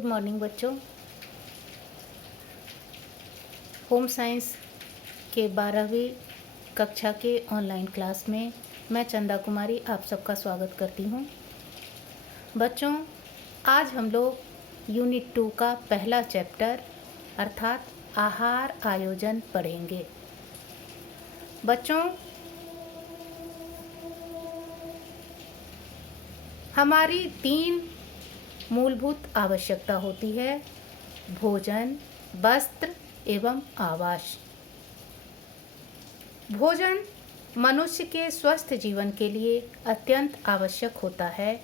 Good morning बच्चों। Home science के 12वीं कक्षा के ऑनलाइन क्लास में मैं चंदा कुमारी आप सबका स्वागत करती हूँ। बच्चों, आज हम लोग यूनिट 2 का पहला चैप्टर अर्थात आहार आयोजन पढ़ेंगे। बच्चों, हमारी 3 मूलभूत आवश्यकता होती है: भोजन, वस्त्र एवं आवास। भोजन मनुष्य के स्वस्थ जीवन के लिए अत्यंत आवश्यक होता है।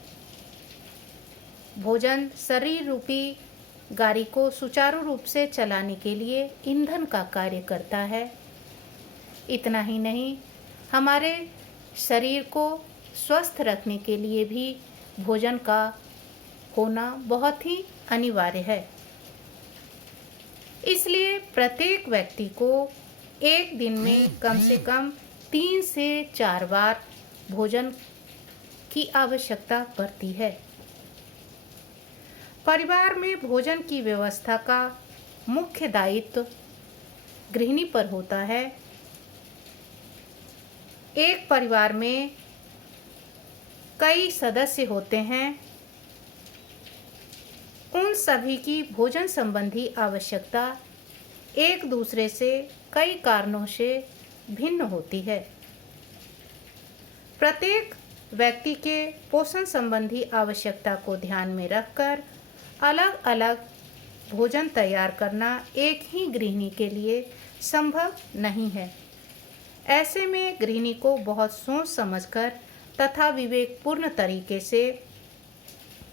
भोजन शरीर रूपी गाड़ी को सुचारू रूप से चलाने के लिए ईंधन का कार्य करता है। इतना ही नहीं, हमारे शरीर को स्वस्थ रखने के लिए भी भोजन का होना बहुत ही अनिवार्य है। इसलिए प्रत्येक व्यक्ति को एक दिन में कम से कम 3 से 4 बार भोजन की आवश्यकता पड़ती है। परिवार में भोजन की व्यवस्था का मुख्य दायित्व गृहिणी पर होता है। एक परिवार में कई सदस्य होते हैं। उन सभी की भोजन संबंधी आवश्यकता एक दूसरे से कई कारणों से भिन्न होती है। प्रत्येक व्यक्ति के पोषण संबंधी आवश्यकता को ध्यान में रखकर अलग अलग भोजन तैयार करना एक ही गृहिणी के लिए संभव नहीं है। ऐसे में गृहिणी को बहुत सोच समझकर तथा विवेकपूर्ण तरीके से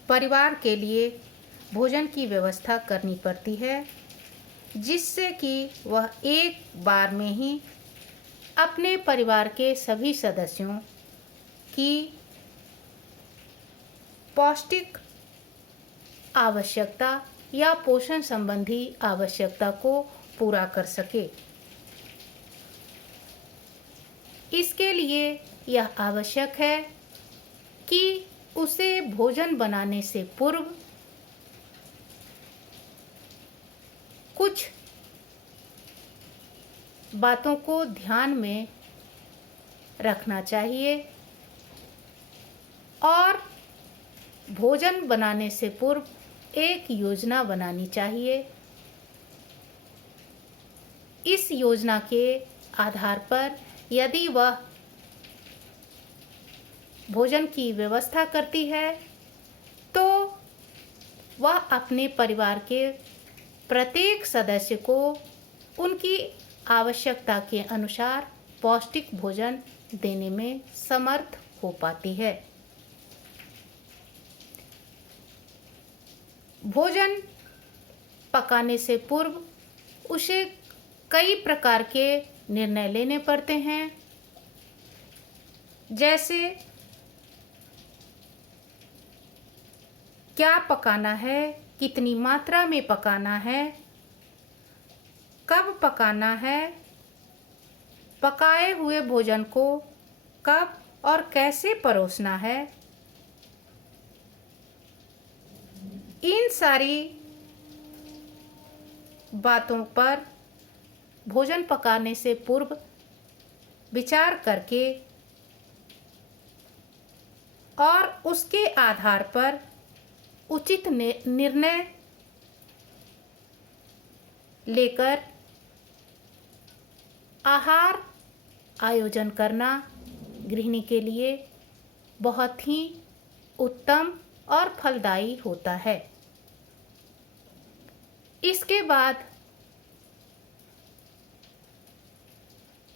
परिवार के लिए भोजन की व्यवस्था करनी पड़ती है, जिससे कि वह एक बार में ही अपने परिवार के सभी सदस्यों की पौष्टिक आवश्यकता या पोषण संबंधी आवश्यकता को पूरा कर सके। इसके लिए यह आवश्यक है कि उसे भोजन बनाने से पूर्व कुछ बातों को ध्यान में रखना चाहिए और भोजन बनाने से पूर्व एक योजना बनानी चाहिए। इस योजना के आधार पर यदि वह भोजन की व्यवस्था करती है तो वह अपने परिवार के प्रत्येक सदस्य को उनकी आवश्यकता के अनुसार पौष्टिक भोजन देने में समर्थ हो पाती है। भोजन पकाने से पूर्व उसे कई प्रकार के निर्णय लेने पड़ते हैं, जैसे क्या पकाना है, कितनी मात्रा में पकाना है, कब पकाना है, पकाए हुए भोजन को कब और कैसे परोसना है। इन सारी बातों पर भोजन पकाने से पूर्व विचार करके और उसके आधार पर उचित निर्णय लेकर आहार आयोजन करना गृहिणी के लिए बहुत ही उत्तम और फलदायी होता है। इसके बाद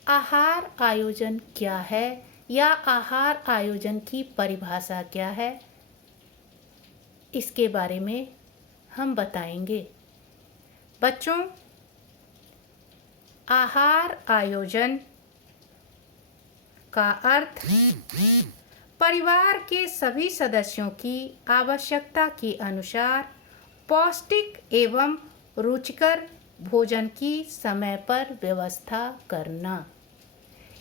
आहार आयोजन क्या है या आहार आयोजन की परिभाषा क्या है, इसके बारे में हम बताएंगे। बच्चों, आहार आयोजन का अर्थ परिवार के सभी सदस्यों की आवश्यकता के अनुसार पौष्टिक एवं रुचिकर भोजन की समय पर व्यवस्था करना।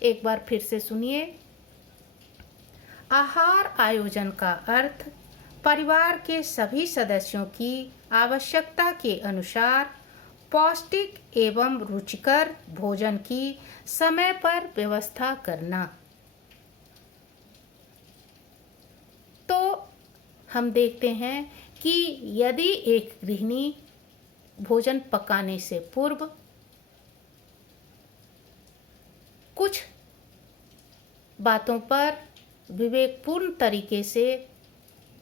एक बार फिर से सुनिए। आहार आयोजन का अर्थ परिवार के सभी सदस्यों की आवश्यकता के अनुसार पौष्टिक एवं रुचिकर भोजन की समय पर व्यवस्था करना। तो हम देखते हैं कि यदि एक गृहिणी भोजन पकाने से पूर्व कुछ बातों पर विवेकपूर्ण तरीके से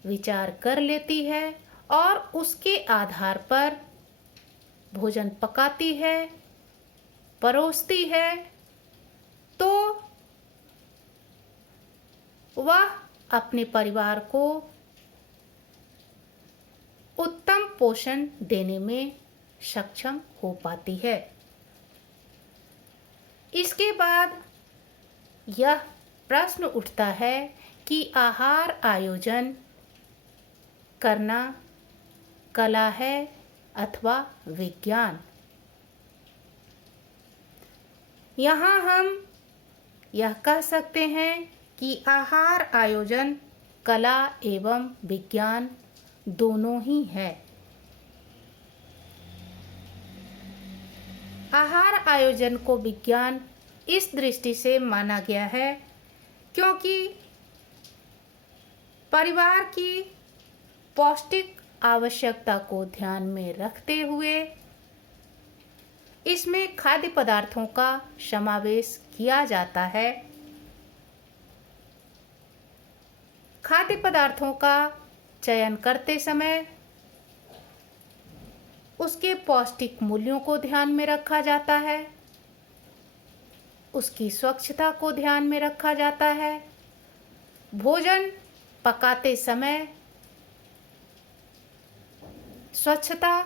विचार कर लेती है और उसके आधार पर भोजन पकाती है, परोसती है, तो वह अपने परिवार को उत्तम पोषण देने में सक्षम हो पाती है। इसके बाद यह प्रश्न उठता है कि आहार आयोजन करना कला है अथवा विज्ञान। यहाँ हम यह कह सकते हैं कि आहार आयोजन कला एवं विज्ञान दोनों ही है। आहार आयोजन को विज्ञान इस दृष्टि से माना गया है क्योंकि परिवार की पौष्टिक आवश्यकता को ध्यान में रखते हुए इसमें खाद्य पदार्थों का समावेश किया जाता है। खाद्य पदार्थों का चयन करते समय उसके पौष्टिक मूल्यों को ध्यान में रखा जाता है, उसकी स्वच्छता को ध्यान में रखा जाता है। भोजन पकाते समय स्वच्छता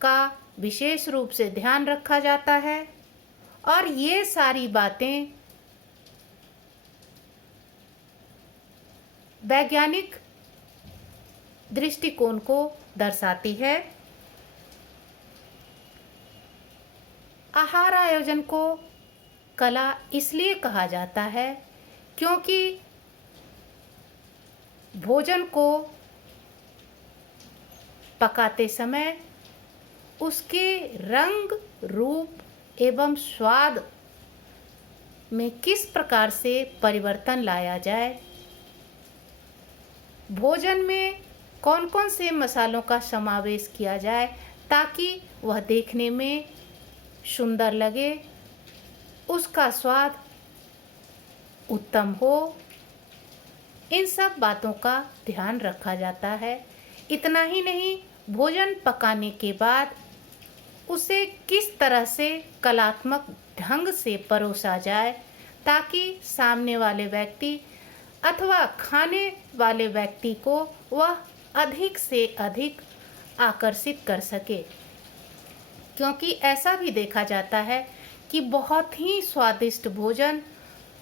का विशेष रूप से ध्यान रखा जाता है और ये सारी बातें वैज्ञानिक दृष्टिकोण को दर्शाती है। आहार आयोजन को कला इसलिए कहा जाता है क्योंकि भोजन को पकाते समय उसके रंग, रूप एवं स्वाद में किस प्रकार से परिवर्तन लाया जाए, भोजन में कौन कौन से मसालों का समावेश किया जाए ताकि वह देखने में सुंदर लगे, उसका स्वाद उत्तम हो, इन सब बातों का ध्यान रखा जाता है। इतना ही नहीं, भोजन पकाने के बाद उसे किस तरह से कलात्मक ढंग से परोसा जाए ताकि सामने वाले व्यक्ति अथवा खाने वाले व्यक्ति को वह अधिक से अधिक आकर्षित कर सके। क्योंकि ऐसा भी देखा जाता है कि बहुत ही स्वादिष्ट भोजन,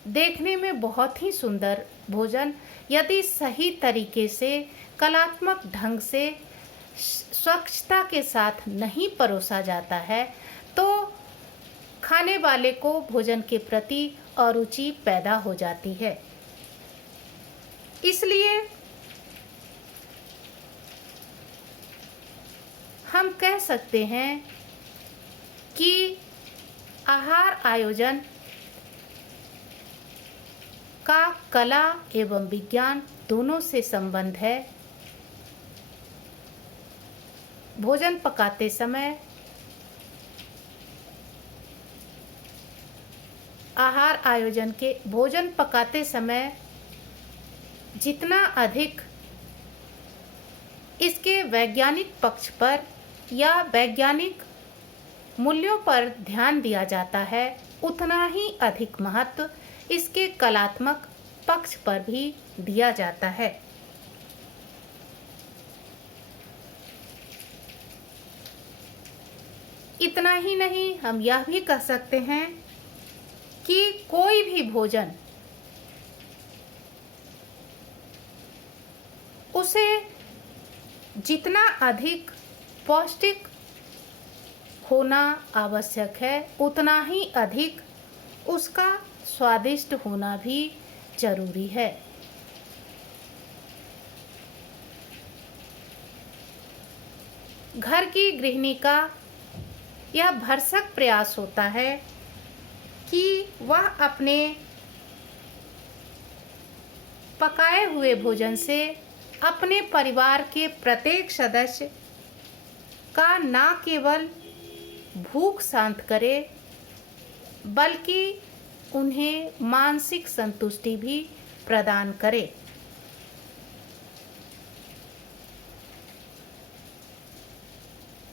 देखने में बहुत ही सुंदर भोजन यदि सही तरीके से कलात्मक ढंग से स्वच्छता के साथ नहीं परोसा जाता है तो खाने वाले को भोजन के प्रति अरुचि पैदा हो जाती है। इसलिए हम कह सकते हैं कि आहार आयोजन का कला एवं विज्ञान दोनों से संबंध है। भोजन पकाते समय आहार आयोजन के भोजन पकाते समय जितना अधिक इसके वैज्ञानिक पक्ष पर या वैज्ञानिक मूल्यों पर ध्यान दिया जाता है, उतना ही अधिक महत्व इसके कलात्मक पक्ष पर भी दिया जाता है। इतना ही नहीं, हम यह भी कह सकते हैं कि कोई भी भोजन उसे जितना अधिक पौष्टिक होना आवश्यक है उतना ही अधिक उसका स्वादिष्ट होना भी जरूरी है। घर की गृहिणी का यह भरसक प्रयास होता है कि वह अपने पकाए हुए भोजन से अपने परिवार के प्रत्येक सदस्य का न केवल भूख शांत करे, बल्कि उन्हें मानसिक संतुष्टि भी प्रदान करे।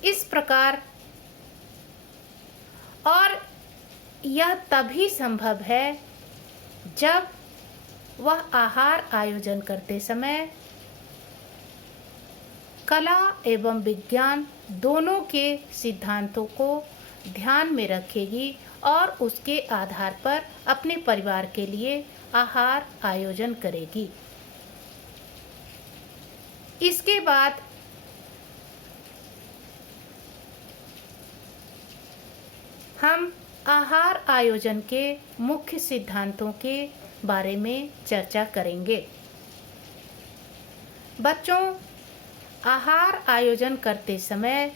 इस प्रकार, और यह तभी संभव है जब वह आहार आयोजन करते समय कला एवं विज्ञान दोनों के सिद्धांतों को ध्यान में रखेगी और उसके आधार पर अपने परिवार के लिए आहार आयोजन करेगी। इसके बाद हम आहार आयोजन के मुख्य सिद्धांतों के बारे में चर्चा करेंगे। बच्चों, आहार आयोजन करते समय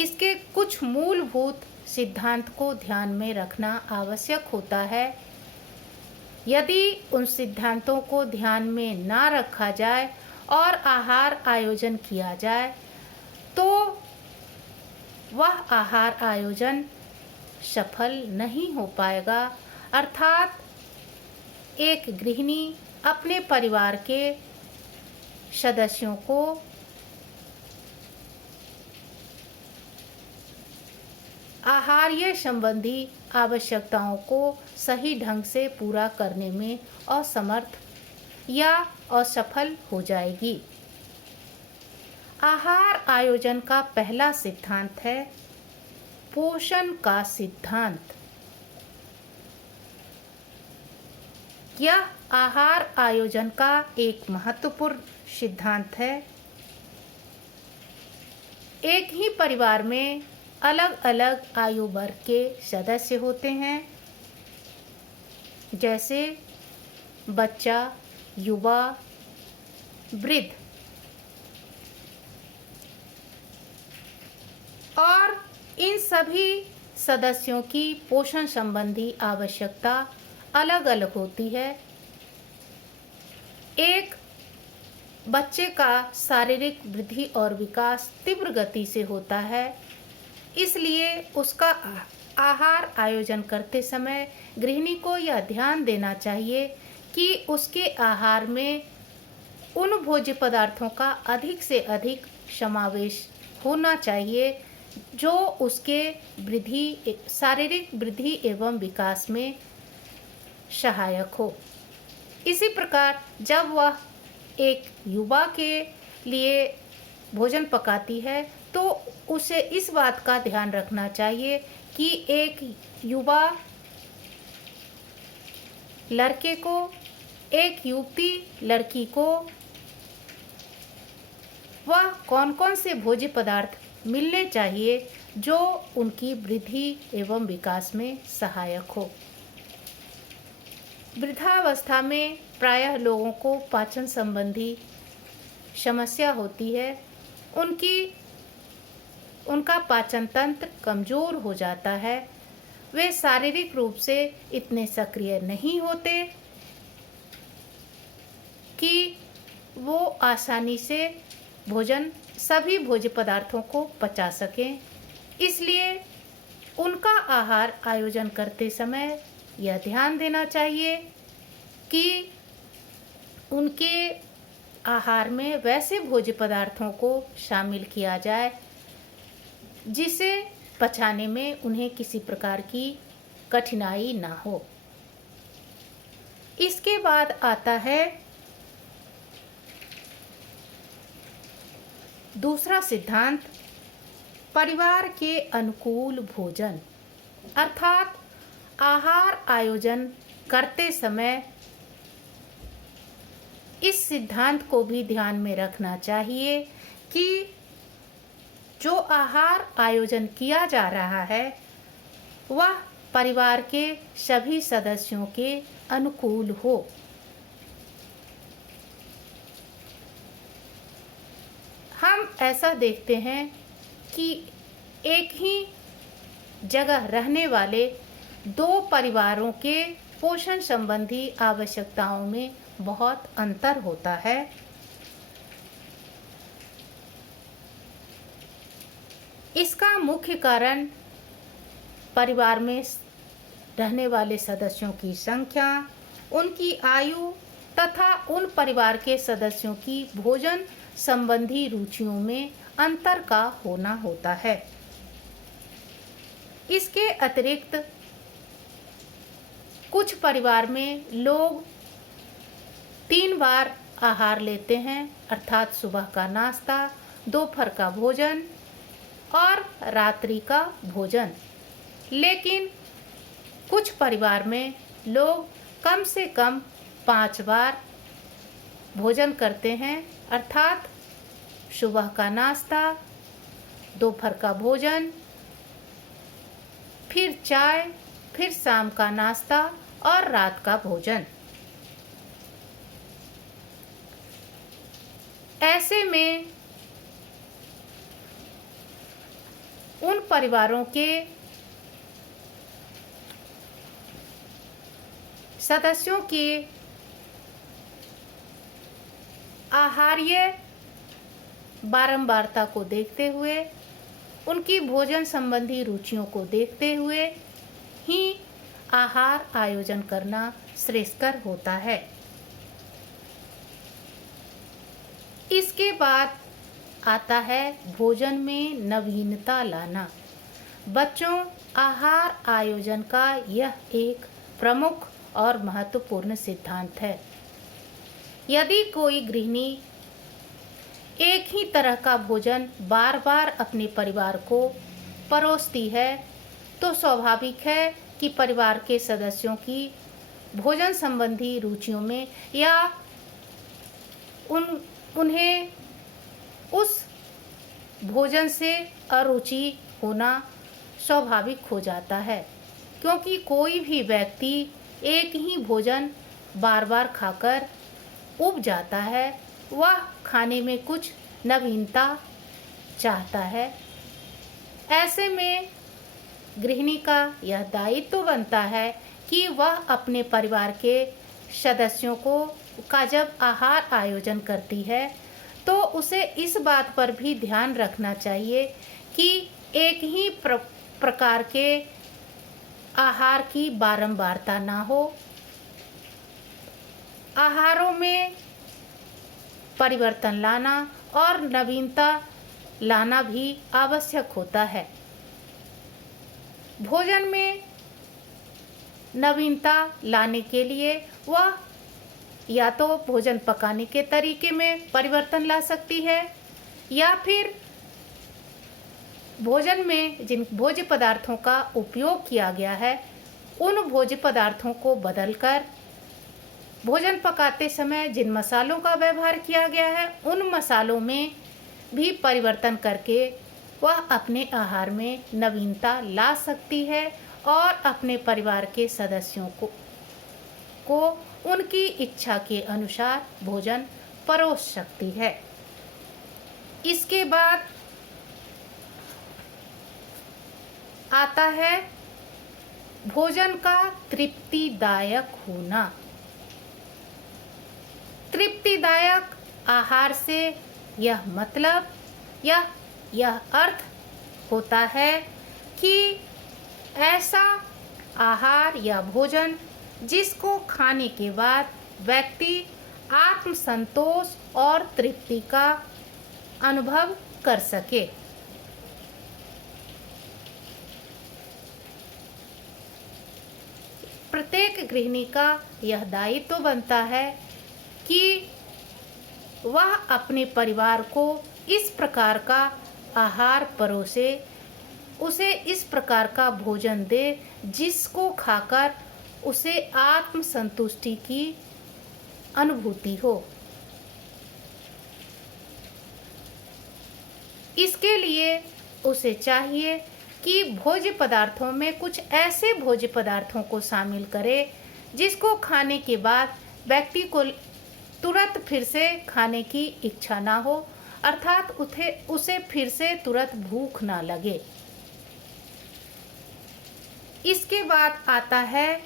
इसके कुछ मूलभूत सिद्धांत को ध्यान में रखना आवश्यक होता है। यदि उन सिद्धांतों को ध्यान में ना रखा जाए और आहार आयोजन किया जाए तो वह आहार आयोजन सफल नहीं हो पाएगा। अर्थात एक गृहिणी अपने परिवार के सदस्यों को आहार्य संबंधी आवश्यकताओं को सही ढंग से पूरा करने में असमर्थ या असफल हो जाएगी। आहार आयोजन का पहला सिद्धांत है पोषण का सिद्धांत। यह आहार आयोजन का एक महत्वपूर्ण सिद्धांत है। एक ही परिवार में अलग अलग आयु वर्ग के सदस्य होते हैं, जैसे बच्चा, युवा, वृद्ध, और इन सभी सदस्यों की पोषण संबंधी आवश्यकता अलग अलग होती है। एक बच्चे का शारीरिक वृद्धि और विकास तीव्र गति से होता है, इसलिए उसका आहार आयोजन करते समय गृहिणी को यह ध्यान देना चाहिए कि उसके आहार में उन भोज्य पदार्थों का अधिक से अधिक समावेश होना चाहिए जो उसके शारीरिक वृद्धि एवं विकास में सहायक हो। इसी प्रकार जब वह एक युवा के लिए भोजन पकाती है तो उसे इस बात का ध्यान रखना चाहिए कि एक युवा लड़के को, एक युवती लड़की को वह कौन कौन से भोज्य पदार्थ मिलने चाहिए जो उनकी वृद्धि एवं विकास में सहायक हो। वृद्धावस्था में प्रायः लोगों को पाचन संबंधी समस्या होती है। उनका पाचन तंत्र कमजोर हो जाता है। वे शारीरिक रूप से इतने सक्रिय नहीं होते कि वो आसानी से सभी भोज्य पदार्थों को पचा सकें। इसलिए उनका आहार आयोजन करते समय यह ध्यान देना चाहिए कि उनके आहार में वैसे भोज्य पदार्थों को शामिल किया जाए जिसे पचाने में उन्हें किसी प्रकार की कठिनाई ना हो। इसके बाद आता है दूसरा सिद्धांत, परिवार के अनुकूल भोजन। अर्थात आहार आयोजन करते समय इस सिद्धांत को भी ध्यान में रखना चाहिए कि जो आहार आयोजन किया जा रहा है वह परिवार के सभी सदस्यों के अनुकूल हो। हम ऐसा देखते हैं कि एक ही जगह रहने वाले दो परिवारों के पोषण संबंधी आवश्यकताओं में बहुत अंतर होता है। इसका मुख्य कारण परिवार में रहने वाले सदस्यों की संख्या, उनकी आयु तथा उन परिवार के सदस्यों की भोजन संबंधी रुचियों में अंतर का होना होता है। इसके अतिरिक्त कुछ परिवार में लोग 3 बार आहार लेते हैं, अर्थात सुबह का नाश्ता, दोपहर का भोजन और रात्रि का भोजन। लेकिन कुछ परिवार में लोग कम से कम 5 बार भोजन करते हैं, अर्थात सुबह का नाश्ता, दोपहर का भोजन, फिर चाय, फिर शाम का नाश्ता और रात का भोजन। ऐसे में उन परिवारों के सदस्यों के आहार्य बारंबारता को देखते हुए, उनकी भोजन संबंधी रुचियों को देखते हुए ही आहार आयोजन करना श्रेयस्कर होता है। इसके बाद आता है भोजन में नवीनता लाना। बच्चों, आहार आयोजन का यह एक प्रमुख और महत्वपूर्ण सिद्धांत है। यदि कोई गृहिणी एक ही तरह का भोजन बार बार अपने परिवार को परोसती है, तो स्वाभाविक है कि परिवार के सदस्यों की भोजन संबंधी रुचियों में या उन्हें उस भोजन से अरुचि होना स्वाभाविक हो जाता है, क्योंकि कोई भी व्यक्ति एक ही भोजन बार बार खाकर ऊब जाता है। वह खाने में कुछ नवीनता चाहता है। ऐसे में गृहिणी का यह दायित्व बनता है कि वह अपने परिवार के सदस्यों का जब आहार आयोजन करती है, तो उसे इस बात पर भी ध्यान रखना चाहिए कि एक ही प्रकार के आहार की बारंबारता ना हो। आहारों में परिवर्तन लाना और नवीनता लाना भी आवश्यक होता है। भोजन में नवीनता लाने के लिए वह या तो भोजन पकाने के तरीके में परिवर्तन ला सकती है, या फिर भोजन में जिन भोज्य पदार्थों का उपयोग किया गया है, उन भोज्य पदार्थों को बदलकर भोजन पकाते समय जिन मसालों का व्यवहार किया गया है, उन मसालों में भी परिवर्तन करके वह अपने आहार में नवीनता ला सकती है और अपने परिवार के सदस्यों को उनकी इच्छा के अनुसार भोजन परोस सकती है। इसके बाद आता है भोजन का तृप्तिदायक होना। तृप्तिदायक आहार से यह मतलब यह अर्थ होता है कि ऐसा आहार या भोजन जिसको खाने के बाद व्यक्ति आत्मसंतोष और तृप्ति का अनुभव कर सके। प्रत्येक गृहिणी का यह दायित्व बनता है कि वह अपने परिवार को इस प्रकार का आहार परोसे, उसे इस प्रकार का भोजन दे जिसको खाकर उसे आत्म संतुष्टि की अनुभूति हो। इसके लिए उसे चाहिए कि भोज्य पदार्थों में कुछ ऐसे भोज्य पदार्थों को शामिल करे जिसको खाने के बाद व्यक्ति को तुरंत फिर से खाने की इच्छा ना हो, अर्थात उसे फिर से तुरंत भूख ना लगे। इसके बाद आता है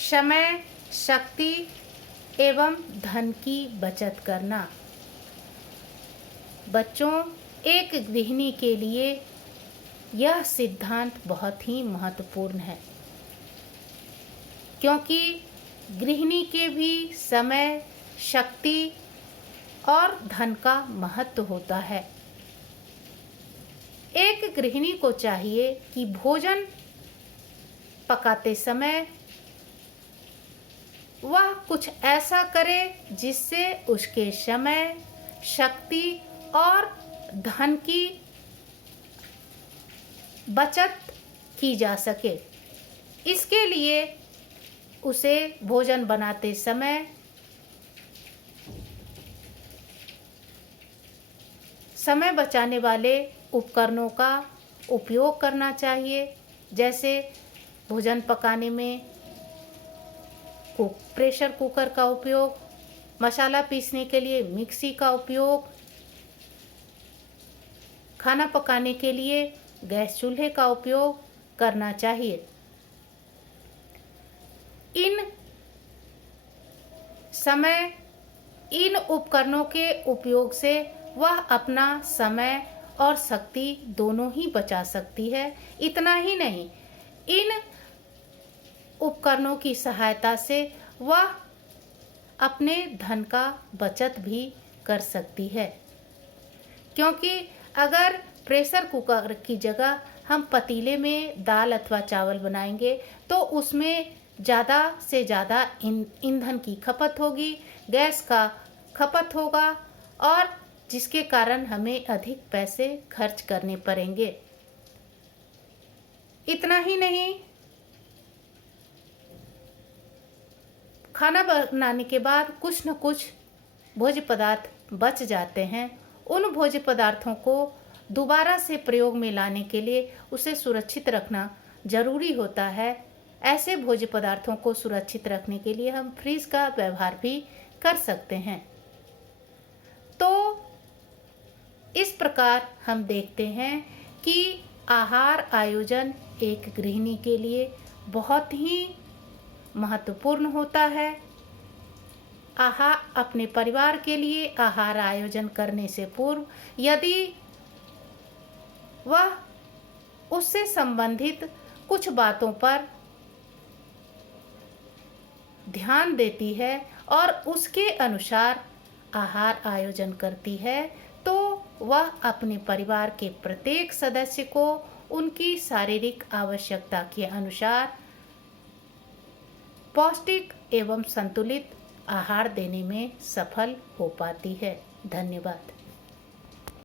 समय, शक्ति एवं धन की बचत करना। बच्चों, एक गृहिणी के लिए यह सिद्धांत बहुत ही महत्वपूर्ण है, क्योंकि गृहिणी के भी समय, शक्ति और धन का महत्व होता है। एक गृहिणी को चाहिए कि भोजन पकाते समय वह कुछ ऐसा करे जिससे उसके समय, शक्ति और धन की बचत की जा सके। इसके लिए उसे भोजन बनाते समय समय बचाने वाले उपकरणों का उपयोग करना चाहिए, जैसे भोजन पकाने में प्रेशर कुकर का उपयोग, मसाला पीसने के लिए मिक्सी का उपयोग, खाना पकाने के लिए गैस चूल्हे का उपयोग करना चाहिए। इन उपकरणों के उपयोग से वह अपना समय और शक्ति दोनों ही बचा सकती है। इतना ही नहीं, इन उपकरणों की सहायता से वह अपने धन का बचत भी कर सकती है, क्योंकि अगर प्रेशर कुकर की जगह हम पतीले में दाल अथवा चावल बनाएंगे तो उसमें ज़्यादा से ज़्यादा ईंधन की खपत होगी, गैस का खपत होगा, और जिसके कारण हमें अधिक पैसे खर्च करने पड़ेंगे। इतना ही नहीं, खाना बनाने के बाद कुछ न कुछ भोज्य पदार्थ बच जाते हैं। उन भोज्य पदार्थों को दोबारा से प्रयोग में लाने के लिए उसे सुरक्षित रखना जरूरी होता है। ऐसे भोज्य पदार्थों को सुरक्षित रखने के लिए हम फ्रीज का व्यवहार भी कर सकते हैं। तो इस प्रकार हम देखते हैं कि आहार आयोजन एक गृहिणी के लिए बहुत ही महत्वपूर्ण होता है। अपने परिवार के लिए आहार आयोजन करने से पूर्व यदि वह उससे संबंधित कुछ बातों पर ध्यान देती है और उसके अनुसार आहार आयोजन करती है, तो वह अपने परिवार के प्रत्येक सदस्य को उनकी शारीरिक आवश्यकता के अनुसार पौष्टिक एवं संतुलित आहार देने में सफल हो पाती है। धन्यवाद।